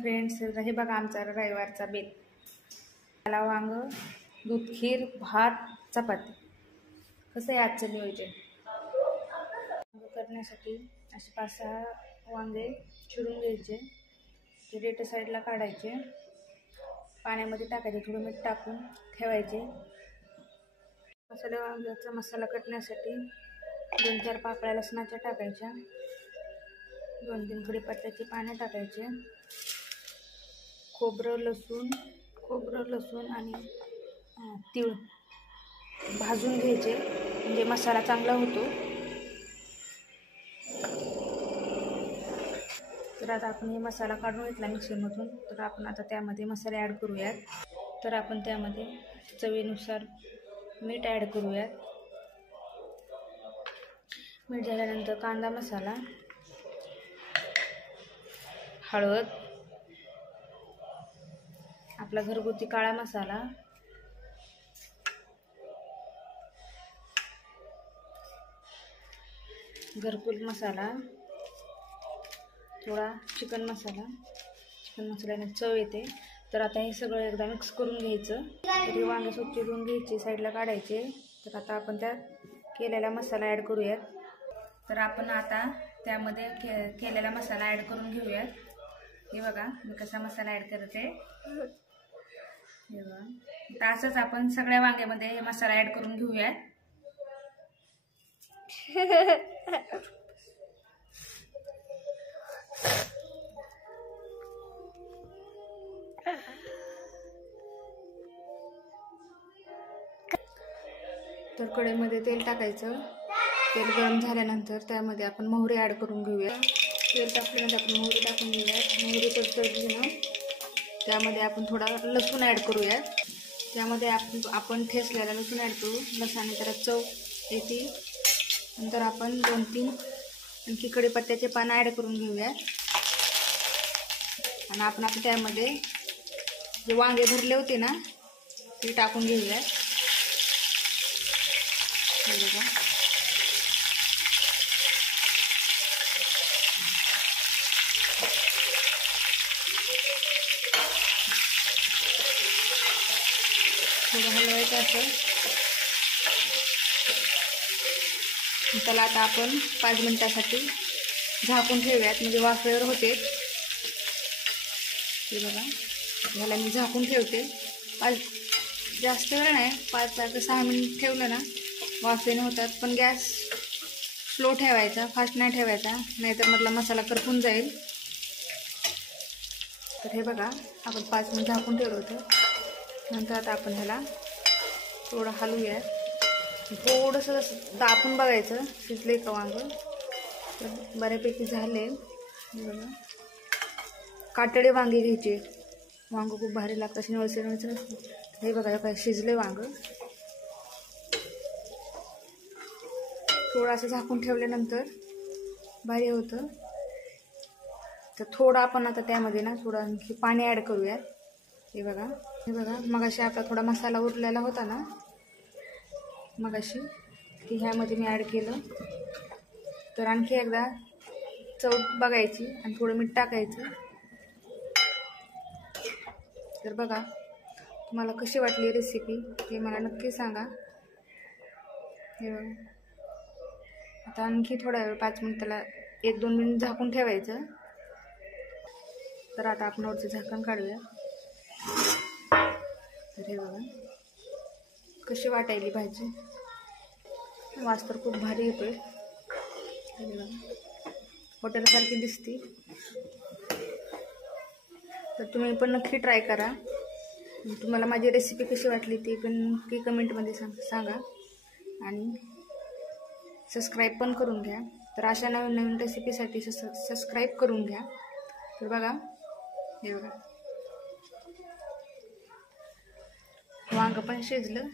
Friends, हे बघा आमचा रविवारचा बेत. त्याला वांग, दूध खीर, भात, चपाती. कसं आहे आजचं नियोजन? करण्यासाठी असे 5-6 वांगे चिरून घ्यायचे, ते डेट साईडला काढायचे, पाण्यामध्ये टाकायचे, थोडं मीठ टाकून ठेवायचे. वांग्याचा मसाला करण्यासाठी 2-4 पाकळ्या लसणाच्या टाकायच्या, 2-3 कढीपत्त्याची पानं टाकायचे, खोबरं लसूण आणि तीळ भाजून घ्यायचे, म्हणजे मसाला चांगला होतो. तर आता आपण हे मसाला काढून घेतला मिक्सरमधून. तर आपण आता त्यामध्ये मसाले ॲड करूयात. तर आपण त्यामध्ये चवीनुसार मीठ ॲड करूयात. मीठ झाल्यानंतर कांदा मसाला, हळद, आपला घरगुती काळा मसाला, घरकुल मसाला, थोडा चिकन मसाल्याने चव येते. तर आता हे सगळं एकदा मिक्स करून घ्यायचं. तर हे वांगे स्वच्छ धुवून घ्यायचे, साईडला काढायचे. तर आता आपण त्यात केलेला मसाला ॲड करूयात. तर आपण आता त्यामध्ये केलेला मसाला ॲड करून घेऊयात. हे बघा मी कसा मसाला ॲड करते. हे बघा, तर असंच आपण सगळ्या वांग्यामध्ये हे मसाला ॲड करून घेऊयात. तर कढईमध्ये तेल टाकायचं. तेल गरम झाल्यानंतर त्यामध्ये आपण मोहरी ॲड करून घेऊया. तेल टाकल्यानंतर आपण मोहरी टाकून घेऊयात. मोहरी तडतडली ना, त्यामध्ये आपण थोडा लसूण ॲड करूयात. त्यामध्ये आपण ठेचलेला लसूण ॲड करू. लसणाने त्याला चव येते. नंतर आपण 2-3 आणखी कढीपत्त्याचे पानं ॲड करून घेऊयात. आणि आपण आता त्यामध्ये जे वांगे भरले होते ना, ते टाकून घेऊयात. हे बघा, थोडं हलवायचं असं. त्याला आता आपण 5 मिनिटासाठी झाकून ठेवूयात, म्हणजे वाफेवर होते. हे बघा, ह्याला मी झाकून ठेवते. जास्त वेळ नाही, 5 ते 6 मिनिट ठेवलं ना वाफेने होतात. पण गॅस स्लो ठेवायचा, फास्ट नाही ठेवायचा, नाहीतर मधला मसाला करपून जाईल. तर हे बघा, आपण 5 मिनिट झाकून ठेवलं होतं. नंतर आता आपण ह्याला थोडं हलवूया. थोडंसं दाबून बघायचं शिजले का वांगं. तर बऱ्यापैकी झाले. बघा, काटडे वांगे घ्यायचे. वांगं खूप भारी लागतं, अशी नळसर. हे बघा काय शिजले वांगं. थोडं असं झाकून ठेवल्यानंतर भारी होतं. तर थोडं आपण आता त्यामध्ये ना थोडं आणखी पाणी ॲड करूयात. हे बघा, मगाशी आपला थोडा मसाला उरलेला होता ना मगाशी, की ह्यामध्ये मी ॲड केलं. तर आणखी एकदा चव बघायची आणि थोडं मीठ टाकायचं. तर बघा, तुम्हाला कशी वाटली रेसिपी ते मला नक्की सांगा. हे बघा, आता आणखी थोडा वेळ 5 मिनिटाला 1-2 मिनिट झाकून ठेवायचं. तर आता आपण वरचं झाकण काढूया. तर हे बघा कशी वाटायली भाजी. वास तर खूप भारी येतोय. हे बघा, हॉटेलसारखी दिसते. तर तुम्ही पण नक्की ट्राय करा. तुम्हाला माझी रेसिपी कशी वाटली ती पण नक्की कमेंटमध्ये सांगा. आणि सबस्क्राईब पण करून घ्या. तर अशा नवीन रेसिपीसाठी सबस्क्राईब करून घ्या. तर बघा, हे बघा वांग पण शिजलं.